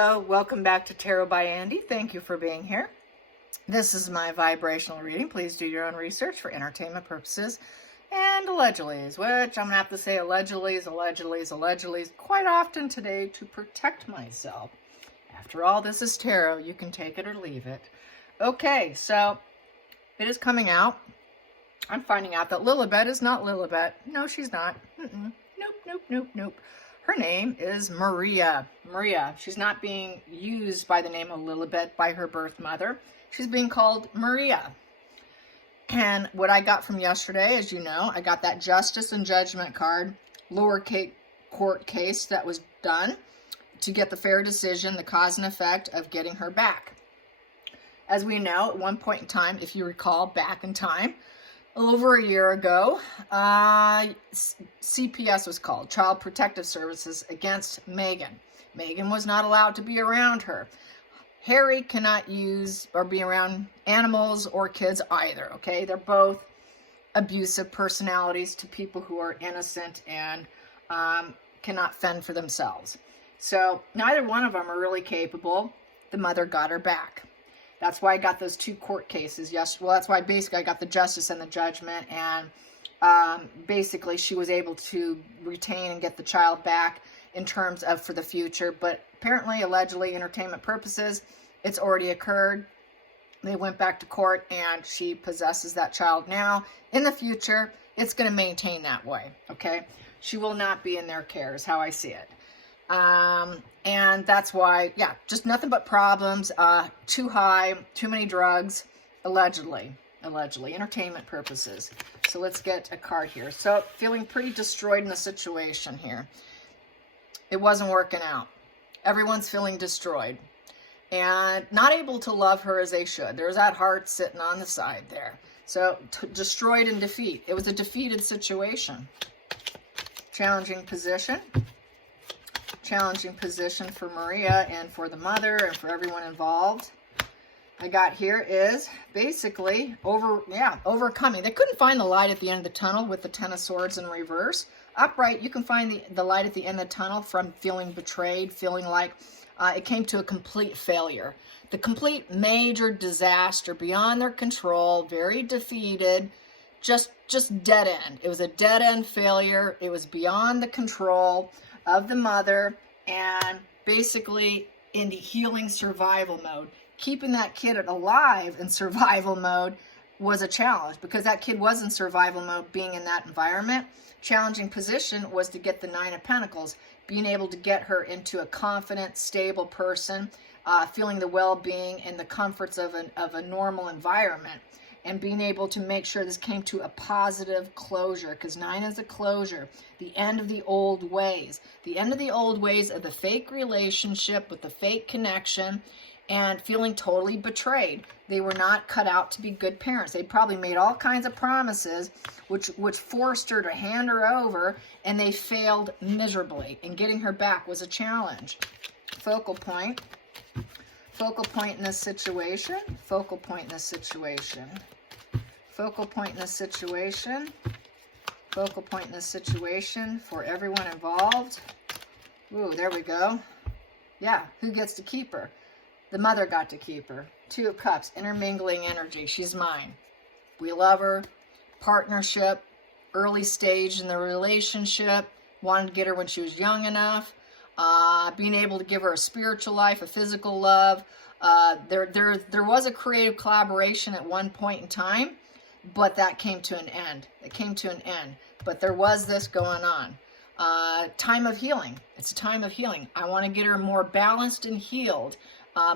Hello, welcome back to Tarot by Andy. Thank you for being here. This is my vibrational reading. Please do your own research for entertainment purposes and allegedlys, which I'm going to have to say allegedlys quite often today to protect myself. After all, this is tarot. You can take it or leave it. Okay, so it is coming out. I'm finding out that Lilibet is not Lilibet. No, she's not. Nope. Her name is Maria. She's not being used by the name of Lilibet by her birth mother. She's being called Maria. And what I got from yesterday, as you know, I got that Justice and Judgment card, lower court case that was done to get the fair decision, the cause and effect of getting her back. As we know, at one point in time, if you recall back in time, over a year ago, CPS was called, Child Protective Services, against Megan. Megan was not allowed to be around her. Harry cannot use or be around animals or kids either, okay? They're both abusive personalities to people who are innocent and cannot fend for themselves. So neither one of them are really capable. The mother got her back. That's why I got those two court cases. Yes, well, that's why basically I got the Justice and the Judgment, and basically she was able to retain and get the child back in terms of for the future. But apparently, allegedly, entertainment purposes, it's already occurred. They went back to court, and she possesses that child now. In the future, it's going to maintain that way, okay? She will not be in their care, is how I see it. And that's why, yeah, just nothing but problems, too high, too many drugs, allegedly, entertainment purposes. So let's get a card here. So feeling pretty destroyed in the situation here. It wasn't working out. Everyone's feeling destroyed and not able to love her as they should. There's that heart sitting on the side there. So destroyed in defeat. It was a defeated situation. Challenging position for Maria and for the mother and for everyone involved. I got here is basically overcoming. They couldn't find the light at the end of the tunnel with the Ten of Swords in reverse. Upright, you can find the light at the end of the tunnel from feeling betrayed, feeling like it came to a complete failure. The complete major disaster beyond their control, very defeated, just dead end. It was a dead end failure. It was beyond the control of the mother, and basically in the healing survival mode. Keeping that kid alive in survival mode was a challenge because that kid was in survival mode being in that environment. Challenging position was to get the Nine of Pentacles, being able to get her into a confident, stable person, feeling the well-being and the comforts of a normal environment, and being able to make sure this came to a positive closure, because 9 is a closure, the end of the old ways, the end of the old ways of the fake relationship with the fake connection, and feeling totally betrayed. They were not cut out to be good parents. They probably made all kinds of promises which forced her to hand her over, and they failed miserably, and getting her back was a challenge. Focal point in this situation, focal point in this situation, focal point in this situation, focal point in this situation for everyone involved. Ooh, there we go. Yeah, who gets to keep her? The mother got to keep her. 2 of Cups, intermingling energy. She's mine. We love her. Partnership, early stage in the relationship. Wanted to get her when she was young enough. Being able to give her a spiritual life, a physical love. There was a creative collaboration at one point in time, but that came to an end. It came to an end. But there was this going on. Time of healing. It's a time of healing. I want to get her more balanced and healed.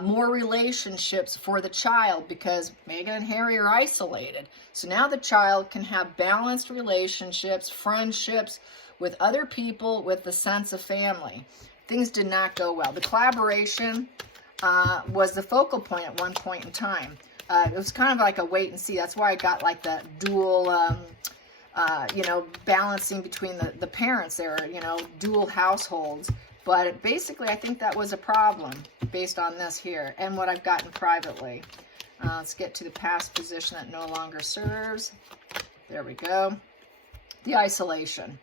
More relationships for the child, because Megan and Harry are isolated. So now the child can have balanced relationships, friendships with other people, with the sense of family. Things did not go well. The collaboration was the focal point at one point in time. It was kind of like a wait and see. That's why I got like the dual, balancing between the parents there, dual households. But basically, I think that was a problem based on this here and what I've gotten privately. Let's get to the past position that no longer serves. There we go. The isolation.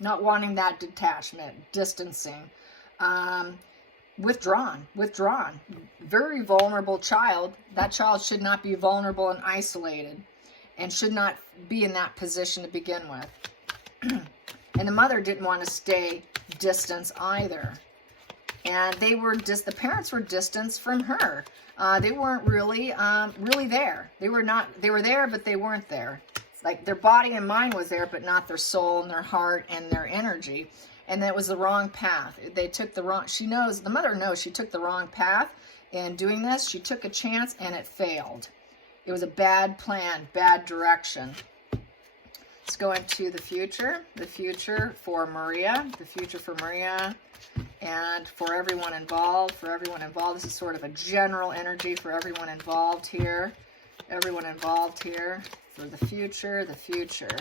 Not wanting that detachment, distancing. withdrawn. Very vulnerable child. That child should not be vulnerable and isolated and should not be in that position to begin with. And the mother didn't want to stay distance either. And they were the parents were distanced from her. They weren't really there. They were there, but they weren't there. Like their body and mind was there, but not their soul and their heart and their energy. And that was the wrong path. They took the wrong, the mother knows she took the wrong path. In doing this, she took a chance and it failed. It was a bad plan, bad direction. Let's go into the future for Maria, and for everyone involved, This is sort of a general energy for everyone involved here. For the future.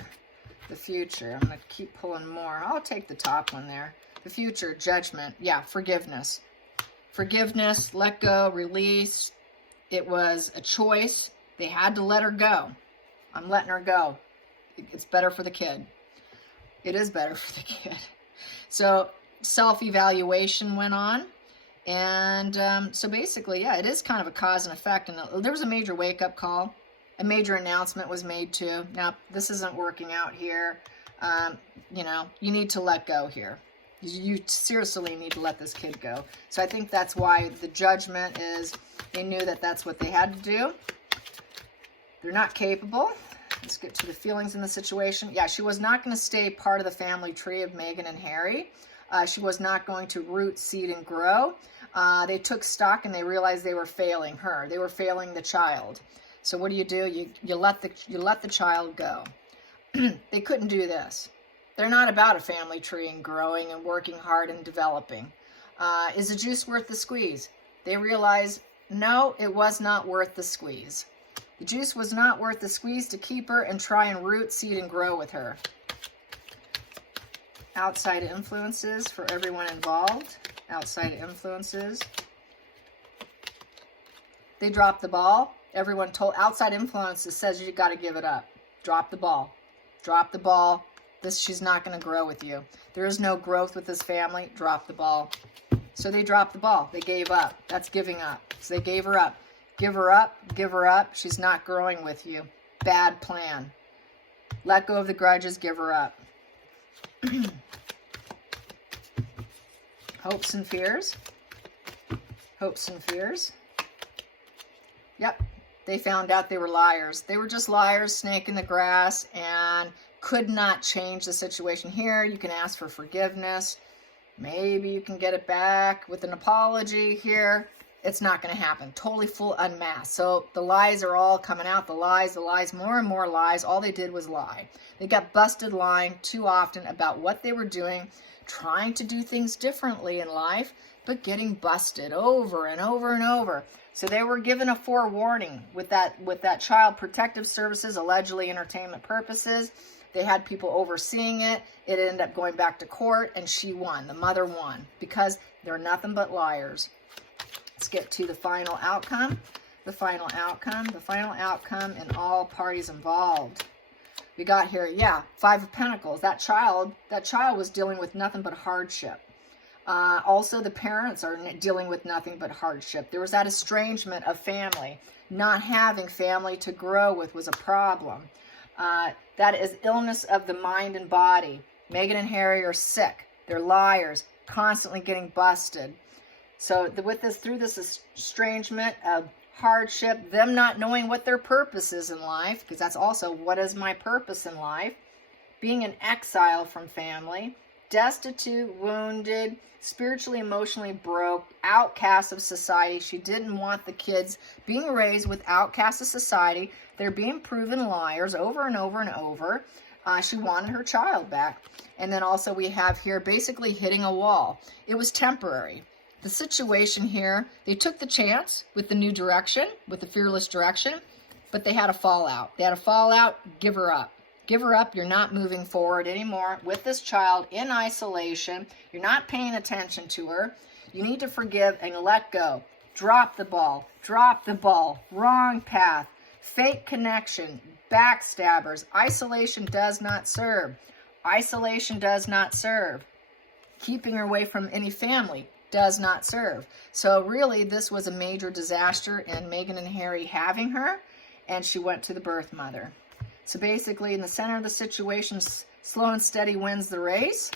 I'm going to keep pulling more. I'll take the top one there. The future, judgment. Yeah, forgiveness. Forgiveness, let go, release. It was a choice. They had to let her go. I'm letting her go. It's better for the kid. It is better for the kid. So self-evaluation went on. And so basically, yeah, it is kind of a cause and effect. And there was a major wake-up call. A major announcement was made too. Now, this isn't working out here. You know, you need to let go here. You seriously need to let this kid go. So I think that's why the judgment is, they knew that that's what they had to do. They're not capable. Let's get to the feelings in the situation. Yeah, she was not going to stay part of the family tree of Meghan and Harry. She was not going to root, seed, and grow. They took stock and they realized they were failing her. They were failing the child. So what do? You let the child go. They couldn't do this. They're not about a family tree and growing and working hard and developing. Is the juice worth the squeeze? They realized, no, it was not worth the squeeze. The juice was not worth the squeeze to keep her and try and root, seed, and grow with her. Outside influences for everyone involved. Outside influences. They dropped the ball. Everyone told, outside influences says you got to give it up. Drop the ball. Drop the ball. She's not going to grow with you. There is no growth with this family. Drop the ball. So they dropped the ball. They gave up. That's giving up. So they gave her up. Give her up. Give her up. She's not growing with you. Bad plan. Let go of the grudges. Give her up. Hopes and fears. Hopes and fears. Yep. They found out they were liars. They were just liars, snake in the grass, and could not change the situation. Here, you can ask for forgiveness. Maybe you can get it back with an apology. Here, it's not going to happen. Totally full unmasked. So the lies are all coming out. The lies, more and more lies. All they did was lie. They got busted lying too often about what they were doing, trying to do things differently in life, but getting busted over and over and over. So they were given a forewarning with that Child Protective Services, allegedly entertainment purposes. They had people overseeing it. It ended up going back to court, and she won. The mother won because they're nothing but liars. Let's get to the final outcome. The final outcome in all parties involved. We got here, yeah, 5 of Pentacles. That child was dealing with nothing but hardship. Also, the parents are dealing with nothing but hardship. There was that estrangement of family. Not having family to grow with was a problem. That is illness of the mind and body. Meghan and Harry are sick. They're liars, constantly getting busted. So through this estrangement of hardship, them not knowing what their purpose is in life, because that's also, what is my purpose in life? Being in exile from family, destitute, wounded, spiritually, emotionally broke, outcast of society. She didn't want the kids being raised with outcasts of society. They're being proven liars over and over and over. She wanted her child back. And then also we have here basically hitting a wall. It was temporary. The situation here, they took the chance with the new direction, with the fearless direction, but they had a fallout. They had a fallout. Give her up. Give her up. You're not moving forward anymore with this child in isolation. You're not paying attention to her. You need to forgive and let go. Drop the ball. Drop the ball. Wrong path. Fake connection. Backstabbers. Isolation does not serve. Isolation does not serve. Keeping her away from any family. does not serve. So really, this was a major disaster in Meghan and Harry having her, and she went to the birth mother. So basically, in the center of the situation, slow and steady wins the race.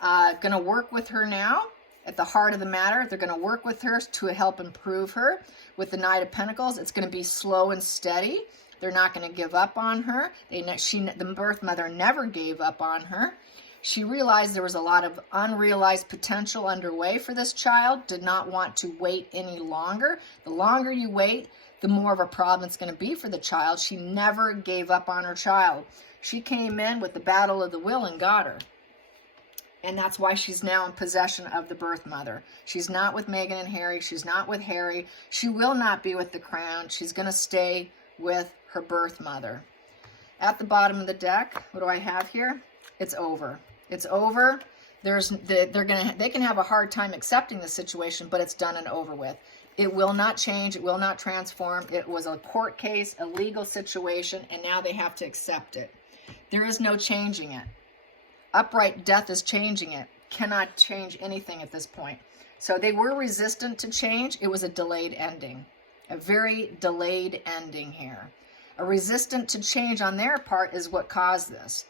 Going to work with her now at the heart of the matter. They're going to work with her to help improve her. With the Knight of Pentacles, it's going to be slow and steady. They're not going to give up on her. The birth mother never gave up on her. She realized there was a lot of unrealized potential underway for this child, did not want to wait any longer. The longer you wait, the more of a problem it's going to be for the child. She never gave up on her child. She came in with the battle of the will and got her. And that's why she's now in possession of the birth mother. She's not with Meghan and Harry. She's not with Harry. She will not be with the crown. She's going to stay with her birth mother. At the bottom of the deck, what do I have here? It's over. It's over. They can have a hard time accepting the situation, but it's done and over with. It will not change. It will not transform. It was a court case, a legal situation, and now they have to accept it. There is no changing it. Upright death is changing it. Cannot change anything at this point. So they were resistant to change. It was a delayed ending. A very delayed ending here. A resistant to change on their part is what caused this.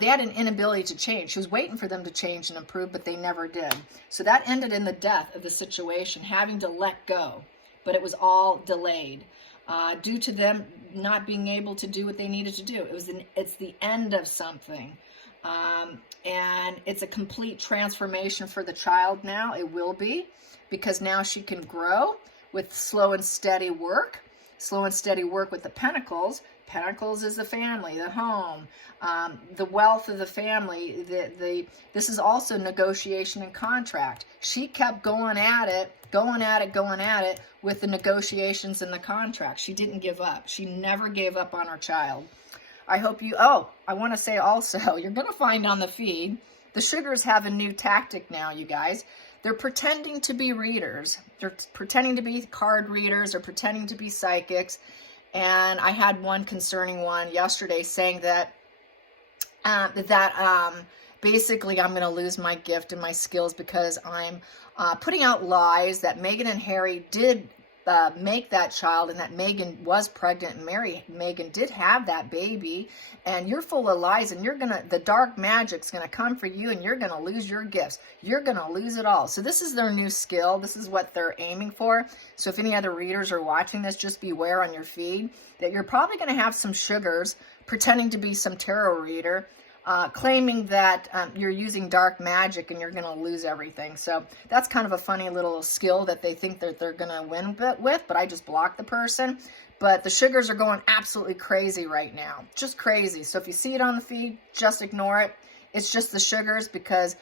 They had an inability to change. She was waiting for them to change and improve, but they never did. So that ended in the death of the situation, having to let go. But it was all delayed due to them not being able to do what they needed to do. It's the end of something. And it's a complete transformation for the child now. It will be, because now she can grow with slow and steady work. Slow and steady work with the Pentacles. Pentacles is the family, the home, the wealth of the family. This is also negotiation and contract. She kept going at it with the negotiations and the contract. She didn't give up. She never gave up on her child. I hope you, I want to say also, you're going to find on the feed, the Sugars have a new tactic now, you guys. They're pretending to be readers. They're pretending to be card readers. They're pretending to be psychics. And I had one concerning one yesterday saying that basically I'm going to lose my gift and my skills because I'm putting out lies that Meghan and Harry did make that child, and that Meghan was pregnant and Meghan did have that baby, and you're full of lies, and the dark magic's gonna come for you, and you're gonna lose your gifts. You're gonna lose it all. So this is their new skill. This is what they're aiming for. So if any other readers are watching this, just beware on your feed that you're probably gonna have some Sugars pretending to be some tarot reader, claiming that you're using dark magic and you're going to lose everything. So that's kind of a funny little skill that they think that they're going to win with, but I just blocked the person. But the Sugars are going absolutely crazy right now. Just crazy. So if you see it on the feed, just ignore it. It's just the Sugars because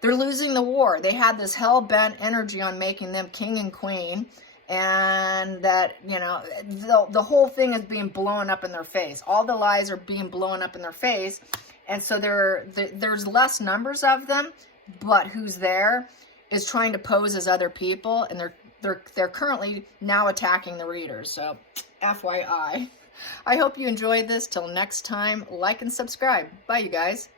they're losing the war. They had this hell-bent energy on making them king and queen. And that, the whole thing is being blown up in their face. All the lies are being blown up in their face. And so there's less numbers of them, but who's there is trying to pose as other people, and they're currently now attacking the readers. So FYI. I hope you enjoyed this. Till next time, like and subscribe. Bye, you guys.